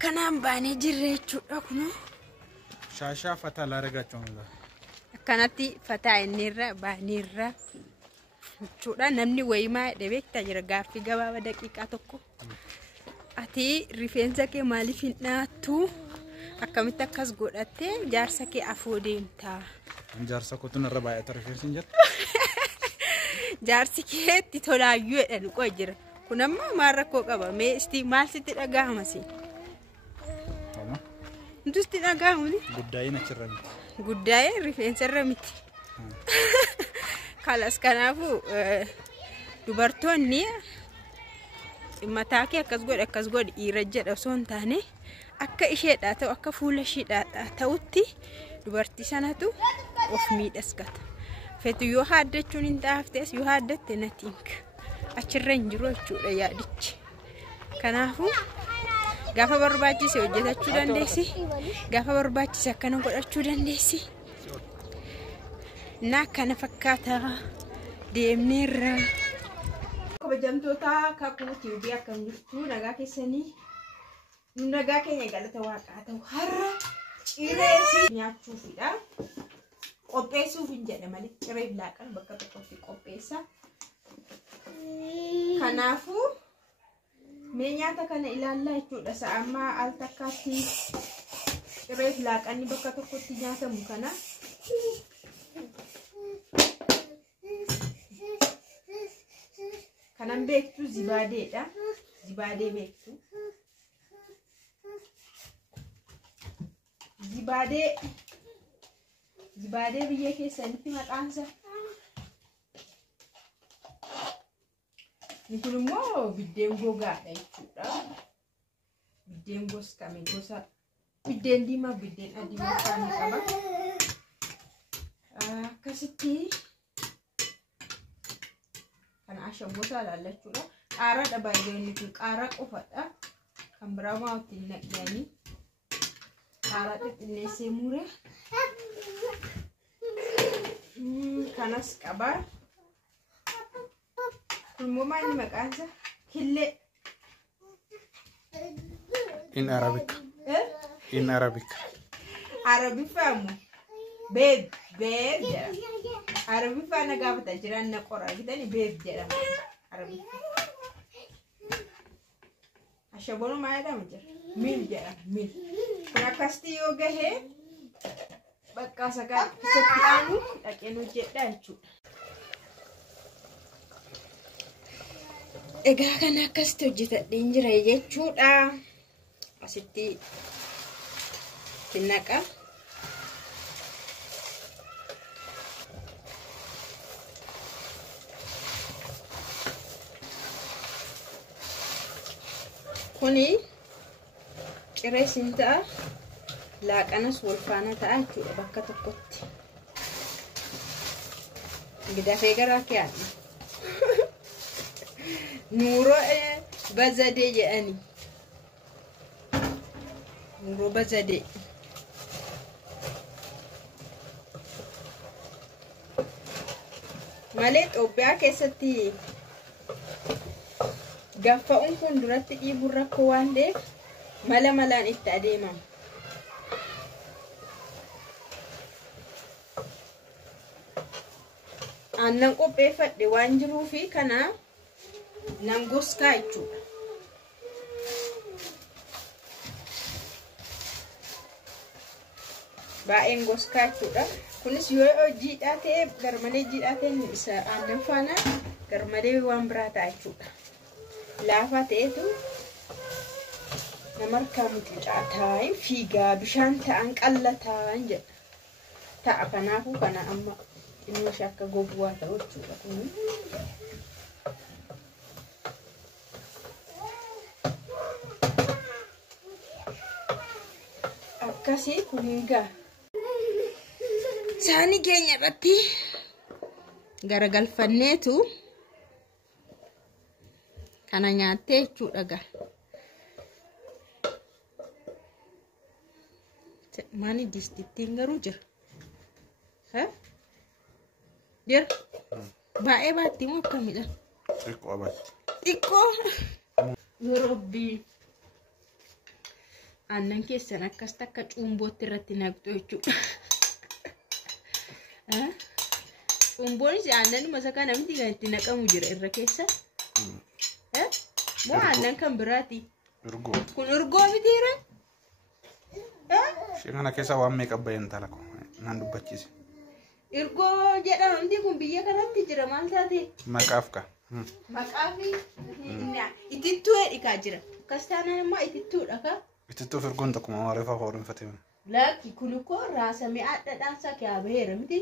akkanaan baanee jirre jechuudha kun. Shaashaa fataa laaragachuun. Akkanatti fataa inni irra baanee irra jechuudha namni wayimaa beektaa jira gaaffii gabaabaa daqiiqaa tokko. Ati rifeensa kee maaliif hin dhaattu? Akkamitti akkas godhattee jaarsa kee afoo deemtaa? Jaarsa kootu narra baay'ata rifeensi hin jirtu. Jaarsi keetti tolaayyuu jedhan qo'e jira. Kun amma maal rakkoo qaba? Mee isti maal sitti dhagahama si? Ntusti dhagahamu? Guddaa'een achirra miti. Guddaa'een rifeensa irra miti. Kalas kanaafuu dubartoonni mataa kee akkas godhi dhiira jedha osoo hin taane akka isheedhaa ta'u akka fuula isheedhaa ta'utti dubartii sanatu of miidhasgata. Feetu yoo haaddachuun hin taaftes yoo haaddatte natiink achirra hin jiru jechuudha yaadichi. Kanaafuu gaafa barbaachise hojjetachuu dandeessi. Gaafa barbaachise akkana godhachuu dandeessi. Na kana fakkaata deemneerra. Kabajamtoota kakuu TV akkam jirtu nagaa keessanii nagaa keenya galata waaqaa ta'u har'a ciree nyaachuufidha. Qopheessuuf hin jedhe malee ciree laaqan bakka tokkotti qopheessa. Kanaafuu mee nyaata kana ilaallaa jechuudha. Sa'ammaa al takkaatti ciree laaqanni bakka tokkotti nyaatamu kana. Kanan beektu zibaadeedha. Zibaadee beektu. Zibaadee biyya keessanitti maqaansa. Kun immoo biddeen gogaadha jechuudha. Biddeen goskame gosa biddeen diimaa biddeen adii maqaan qaba. Akkasitti kana ashaboota laallachuudha. Qaaraa dhabaayyoonni kun qaaraa qofadha. Kan biraa maa'utti hin naqyanii. Qaaraa xixinneessee muree. Kanas qabaa. Kun immoo maali maqaansa? Killee. In Arabic. In Arabic. Arabiffaa immoo beeb jedhama. Arabiffaa na gaafata jiran na qora bitani beeb jedhama. Arabiffaa. Ashaboon maal jedhama jira? Mil jedhama mil. Kun akkasitti yoo gahee bakka sagal isatti aanu dhaqeen hojjedha jechuudha. Egaa kana akkasitti hojjetadheen jira jechuudha. Asitti naqa. Kuni ciree siin ta'a. Laaqanas wal faana ta'a jechuudha bakka tokkotti. Gidafee garaa kee haadha. Nuuroo bazadee jedhani. Nuuroo bazadee. Malee Itoophiyaa keessatti gaffa'uun kun duratti dhiibuun rakkoo waan ta'eef mala malaan itti adeemama. Aannan qopheeffadhe waan jiruufi kana nan goskaa jechuudha. Baay'een goskaa jechuudha. Kunis yoo hojiidhaa ta'e garmalee jiidhaa ta'e isa aannan faana garmalee waan biraa ta'a jechuudha. Laafaa ta'etu nama harkaa mucucaa taa'in fiigaa bishaan ta'an qallataan jedha. Ta'a kanaafuu kana amma inni akka gowwaa ta'u jechuudha kun. Akkasii kun egaa saanii keenya irratti garagalfanneetu kana nyaattee jechuudha gaa. Maani distittiin garuu jira. Jira. Baay'ee baatti moo akkamidha? Xiqqoo baatti. Xiqqoo. Yorobbii. aannan keessan akkas takka cuumbootti irratti naqxu jechuudha. Cuumboonis aannanuma isa kana miti kan itti naqamu jira irra keessa. Moo aannan kan biraati? Urgo. Kun urgoo mitiira? Ishee kana keessa waan meeqa bayan talako naan dubbachiise. Urgoo jedhamti kun biyya kanatti jira maal taate? Maqaaf ka. Maqaafi itittuu hedhikaa jira. Akkas taanaan immoo itittuudha ka? Itittuuf urgoon tokkuma wareefa horinfatee. Laakki kun koo raasamee dhadhaansaa kiyaabeera miti.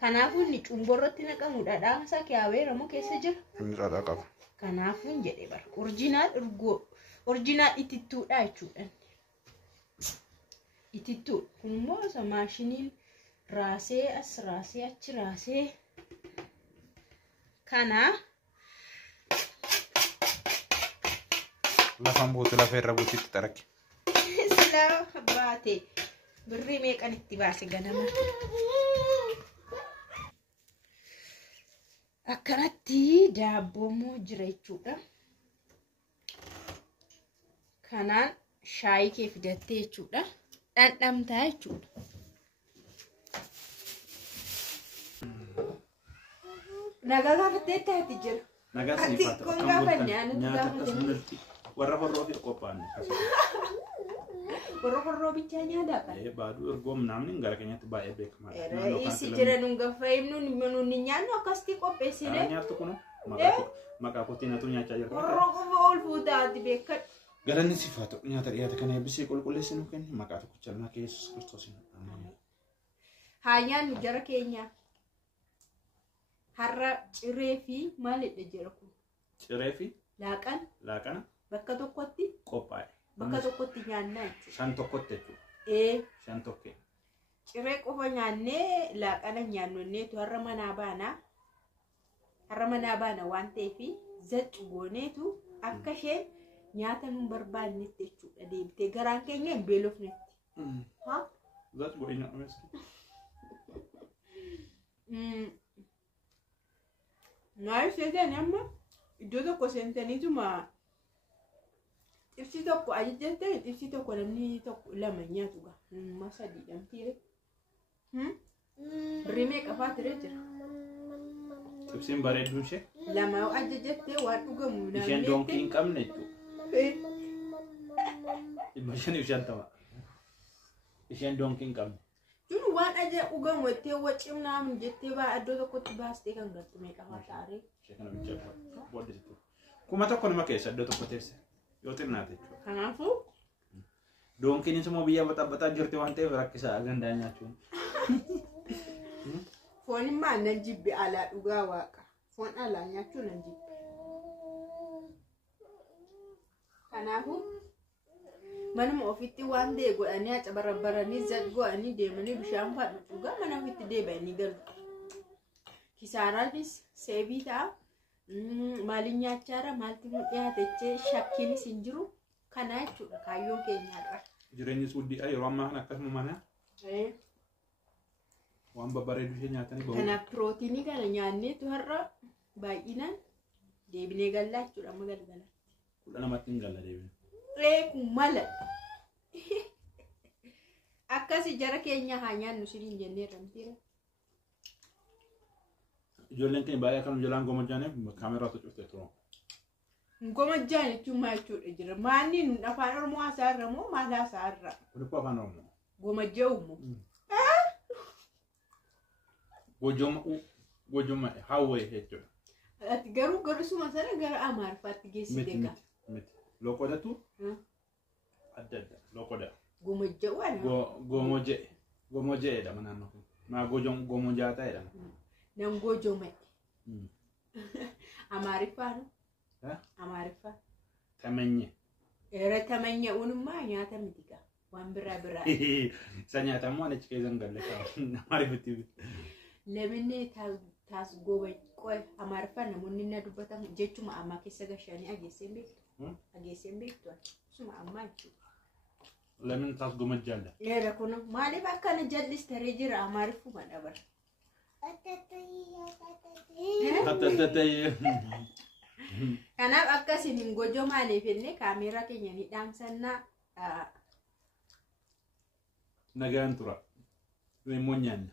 Kanaafuu inni cuumborratti naqamu dhadhaansaa kiyaabeera moo keessa jira? Inni dhadhaa qaba. Kanaafuu jedhee bara orjinaal urgoo orjinaal itittuudha jechuudha. Itittuu kun immoo isa maashiniin raasee as raasee achi raasee kana lafaan buutu lafa irra buutitti xarakki. Silaa baate birrii meeqan itti baase ganama. Akkanatti daabboomoo jira jechuudha. Kanaan shaayii kee fidattee jechuudha. Dhandhamtaa jechuudha. Nagaa gaafattee taati jira. Nagaa siifata. Kun gaafanne nyaata akkasumaltti warra horroo fi qophaa'an. Horroo bichaa nyaataa qaba. Baaduu ergoo namni gara keenyatti baay'ee beekamaadha. Isi jira nun gaffa himnu ni nyaannu akkasitti qopheessine. Nyaattu kun maqaa kootiin atu nyaachaa jirta. Horroo qofa ol fuutaati beekadhu. Galanni siifatu nyaata dhiyaata kana eebbisee qulqulleessinu kenni maqaa tokkicha lama Yesuus Kiristoos. Haa nyaannu jara keenya. Har'a ciree fi maalidha jira kun? Ciree fi laaqana bakka tokkotti qophaa'e. Bakka tokkotti nyaannaa jechuudha. Shan tokkotti jechuudha. Shan tokkee. Ciree qofa nyaannee laaqana nyaannoneetu har'a manaa baana waan ta'eef zaccu gooneetu akka ishee nyaata nun barbaannetti jechuudha deebitee garaan keenya hin beelofnetti. Zaccu godhee nyaatames. Naaf seetan amma iddoo tokko seentaniituma ibsi tokko ajajjattee ibsi tokko namni tokko lama nyaatu gaa masa didamtiire. Birrii meeqa faatire jira? Ibsiin bareedduu ishee. Lama ajajjattee waan dhugamu naannoo. Isheen doonkii hin qabne jechuudha. 550. Isheen doonkii hin qabne. Jiru waan aja dhugamu jettee wacim naamun jettee baa iddoo tokkotti baastee kan galtu meeqa faataare? Ishee kana bicha booddisitu. Kuma tokko nama keessa iddoo tokko teesse. Yoo xinnaate jechuudha. Kanaafuu doonkiin immoo biyya baxabataa jirti waan ta'eef rakkisaa gandaa nyaachuun. Foon immoo nan jibbi alaa dhugaa waaqa. Foon alaa nyaachuu nan jibbi. Kanaafuu manuma ofitti waan ta'e godhanii haca barabbaranii zat godhanii deemanii bishaan faadhu dhugaa mana ofitti deebi'anii galu. Kisaaraanis seebii ta'a. Maaliin nyaachaara maalti nu dhiyaatechee shakkiinis hin jiru. Kana jechuudha kaayyoon keenyaadha. Jireenyi suuddiidha yeroo ammaa kana akkasuma mana. Waan babbareedu ishee nyaatanii bahu. Kanaaf pirootiinii kana nyaanneetu har'a baay'inaan deebinee gallaa jechuudha amma galgalatti. Kudha namatti hin galla deebine. Kun mala. Akkasi jara keenya haa nyaannu siniin jennee ramtiira. Ijoolleen keenya baay'ee akkanuma jalaan gomajjaaneef kaameraatu cuftee turu. Gomajjaan jechuun maal jechuudha jira. Maanni nun afaan Oromoo hasaarra moo maal hasaarra? Kun immoo afaan Oromoo. Gomajja'u moo? Gojoma hawwee jechuudha. Ati garuu suma sana gara Amaariffaatti geessite gaa. Miti. Loqodatu adda adda loqoda. Gomajja'u ana. Gomojeedha naannoo kun. Maa gomojaa ta'edha. Nan gojome. Amaariffaan. Amaariffaan. Tamenye. Era tamenye unummaa nyaata miti gaa. Waan biraa. Isa nyaatamu waan achi keessan galle kaa'u. Amaariffatti. Leminne taas goba qoy Amaariffaan namoonni na dubbatan jechuma amma keessa gashanii ageesseen beektu. Ageesseen beektu. Suma amma jechuudha. Lemin taas gomajjaadha. Era kun maaliif akkana jallistaree jira Amaariffuma dabara. Kanaaf akkasiin hin gojomaaleef jennee kaameeraa keenya ni dhaamsannaa Nagaan tura. Immoo nyaanna.